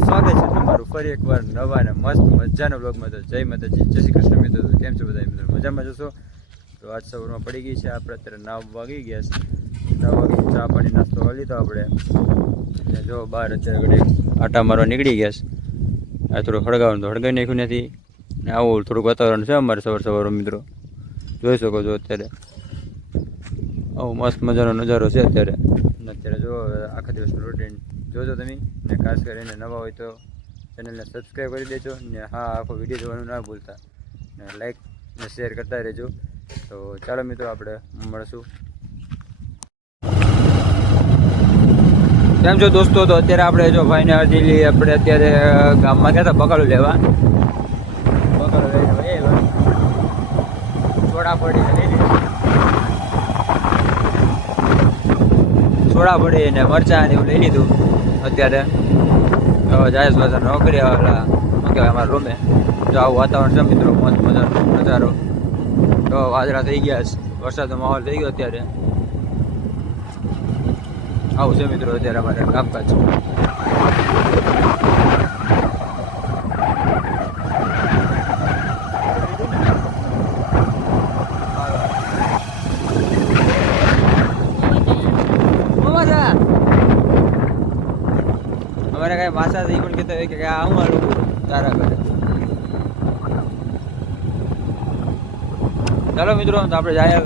સ્વાગત છે તમારું ફરી એકવાર નવા અને મસ્ત મજાનો બ્લોગમાં. તો જય માતાજી, જય શ્રી કૃષ્ણ મિત્રો. કેમ છો બધા મિત્રો? મજામાં જશો? તો આજ સવારમાં પડી ગઈ છે આપણે અત્યારે 9 વાગી ગયા છે. 9 વાગે ચા પાણી નાસ્તો કરી લીધો આપણે. અને જો બહાર અત્યારે ઘડી આટા મારવા નીકળી ગયા છે. આ થોડું હળગાવાનું તો હળગાઈ નાખ્યું નથી. ને આવું થોડુંક વાતાવરણ છે અમારે સવાર મિત્રો, જોઈ શકો છો અત્યારે. આવું મસ્ત મજાનો નજારો છે અત્યારે. અને અત્યારે જો આખા દિવસનું રૂટીન જોજો તમે. ને ખાસ કરીને નવા હોય તો ચેનલને સબસ્ક્રાઈબ કરી દેજો. ને હા, આખો વિડીયો જોવાનું ના ભૂલતા, ને લાઈક ને શેર કરતા રહેજો. તો ચાલો મિત્રો, આપણે મળશું. કેમ છો દોસ્તો? તો અત્યારે આપણે જો ભાઈને અરજી આપણે અત્યારે ગામમાં ગયા હતા બકાલું લેવા. બકાલું લઈને છોડા પડી ને મરચાં ને એવું લઈ લીધું. અત્યારે જાયસ બાજાર નોકરી શું કહેવાય અમારા રૂમે. જો આવું વાતાવરણ છે મિત્રો, મસ્ત મજાનો નજારો. તો વાદળા થઈ ગયા છે, વરસાદનો માહોલ થઈ ગયો અત્યારે. આવું છે મિત્રો અત્યારે અમારે કામકાજ. અમારે કઈ માસા થઈ પણ કહેતા હોય કે આ હું લોકો તારા ઘરે. ચાલો મિત્રો, તો આપણે જાય.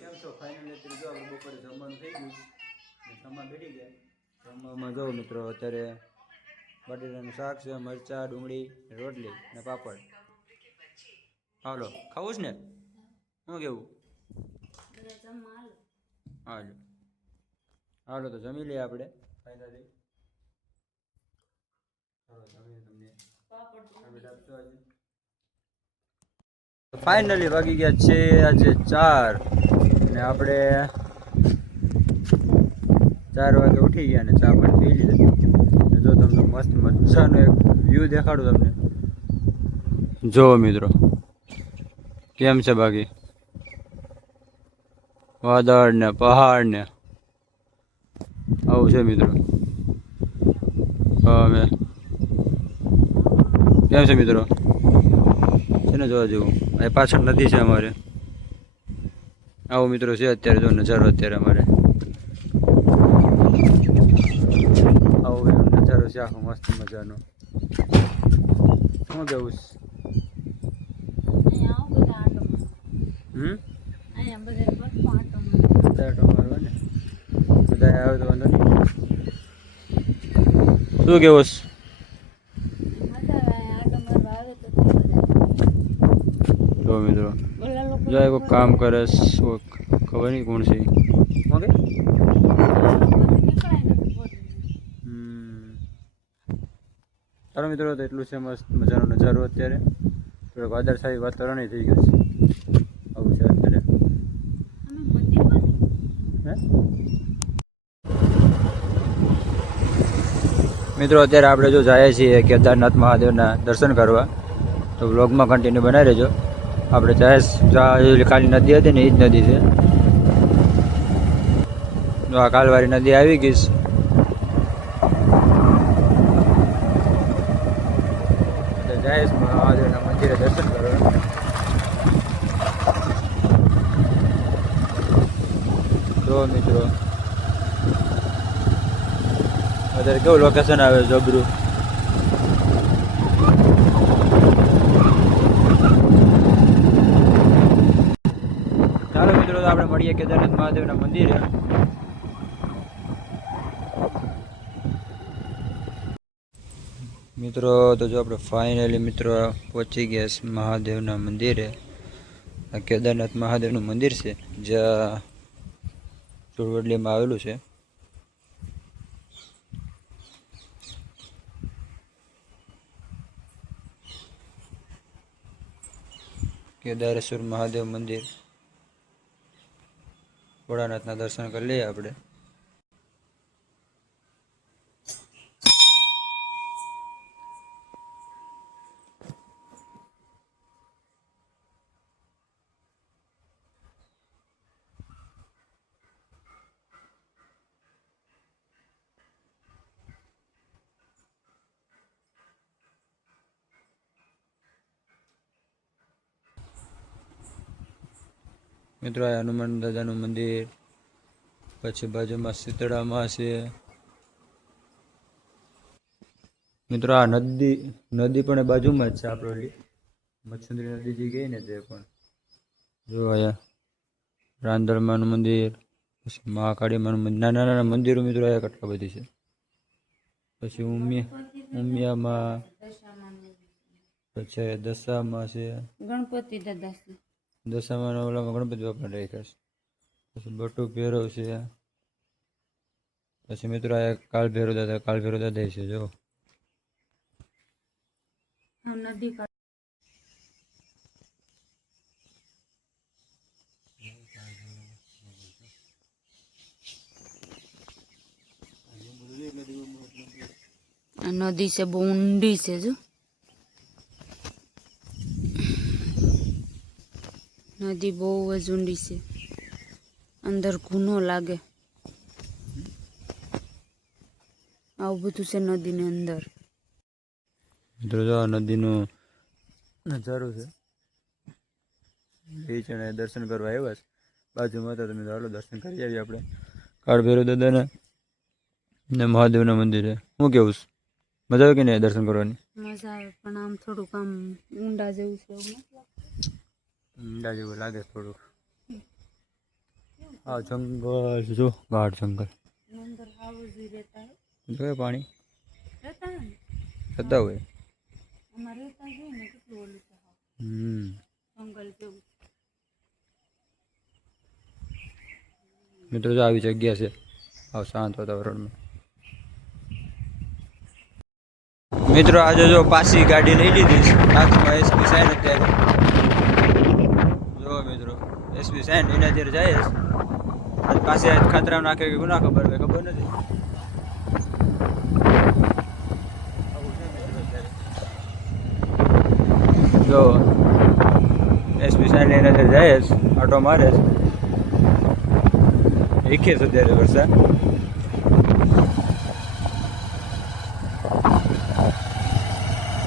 કેમ છો? ફાઇનલી જો આપણે બપોરે જમવાનું થઈ ગયું, જમવા બેઠી ગયા. જમવામાં જો મિત્રો અત્યારે બટેટાનું શાક છે, મરચાં, ડુંગળી, રોટલી ને પાપડ. હાલો, ખાવું છે ને? શું કેવું? હાલો હાલો, તો જમી લઈએ આપણે ફાઇનલી. ફાઇનલી વાગી ગયા છે આજે 4, અને આપણે 4 વાગે ઉઠી ગયા અને ચા પણ પી લીધી. જો તમને મસ્ત મજાનો એક વ્યૂ દેખાડું તમને. જો મિત્રો કેમ છે, બાકી વાદળ ને પહાડ ને આવું છે મિત્રો. અમે કેમ છે મિત્રો? છે ને જોવા જેવું. એ પાછળ નદી છે અમારે. આવો મિત્રો છે અત્યારે જો નજારો. અત્યારે અમારે આવો નજારો છે આખો મસ્ત મજાનો. શું કેવું? બધા આવે તો વાંધો નહીં. શું કેવું? જો મિત્રો જાય કોઈ કામ કરે, ખબર નહીં કોણ છે. ઓકે, ચાલો મિત્રો, તો એટલું છે મસ્ત મજાનો નજારો. અત્યારે થોડોક વાદળછાયું વાતાવરણ થઈ ગયું છે. આવું છે અત્યારે. મિત્રો અત્યારે આપણે જો જઈએ છીએ કેદારનાથ મહાદેવના દર્શન કરવા. તો વ્લોગમાં કન્ટિન્યુ બનાવી રહેજો. આપણે જાય ખાલી નદી હતી ને, એ જ નદી છે. જો આ કાલવારી નદી આવી ગઈ છે. જાય મહાદેવના મંદિરે દર્શન કરવા. જો મિત્રો અત્યારે કેવું લોકેશન આવે જબરું. ચાલો મિત્રો, તો આપણે મળીએ કેદારનાથ મહાદેવના મંદિરે. મિત્રો તો જો આપણે ફાઇનલી મિત્રો પહોંચી ગયા છે મહાદેવના મંદિરે. આ કેદારનાથ મહાદેવનું મંદિર છે, જ્યાં ચુરવડલીમાં આવેલું છે. કેદારેશ્વર મહાદેવ મંદિર. ભોળાનાથના દર્શન કરી લઈએ આપણે. મિત્રો આ હનુમાન દાદાનું મંદિર, પછી બાજુમાં શીતળામાં છે. મિત્રો આ નદી પણ બાજુમાં જ છે આપણો મચ્છુંદરી નદી જે ગઈ ને તે પણ જો અહીંયા રાંદલમાનું મંદિર, પછી મહાકાળીમાનું મંદિર, નાના નાના મંદિરો મિત્રો અહીંયા કેટલા બધી છે. પછી ઉમિયામાં, પછી દશામાં છે, ગણપતિ દાદા છે, દશામાં ઓલામાં ગણપતિ બાપા રાખ્યા છે. પછી બટુક ભૈરવ છે. પછી મિત્રો આ કાળ ભૈરવ દાદા છે જો. નદી નદી છે બહુ ઊંડી છે જો. નદી બહુ જ ઊંડી છે, અંદર ગુનો લાગે. આવું બધું છે નદીની અંદર. મિત્રો જો નદીનો નજારો છે. એ છે દર્શન કરવા આવ્યા છે બાજુમાં, તો તમે ચાલો દર્શન કરી આવીએ આપણે કાળ ભૈરવ દાદાના ને મહાદેવના મંદિરે. શું કેવું છે? મજા આવે કે નહીં દર્શન કરવાની? મજા આવે, પણ આમ થોડુંક આમ ઊંડા જેવું છે. ઊંડા જેવું લાગે થોડુંક. આ જંગલ જો, ગાઢ જંગલ. અંદર હાવજી રહેતા જોયે પાણી રહેતા ને થતા હોય. અમારે રહેતા જોઈએ ને કેટલું ઓલું છે જંગલ જેવું. મિત્રો જો આવી જગ્યા છે આવ શાંત વાતાવરણમાં. મિત્રો આજે જો પાછી ગાડી લઈ લીધી છે હાથમાં એસપી સાઈન. અત્યારે જો મિત્રો એસપી સાઈન એના અત્યારે જાય છે. આજ પાસે ખાતરા નાખે કે ગુના ખબર હોય ખબર નથી. જો એસપી સાઈન એના અત્યારે જાય છે, આટો મારે છે. એકે છે અત્યારે વરસાદ.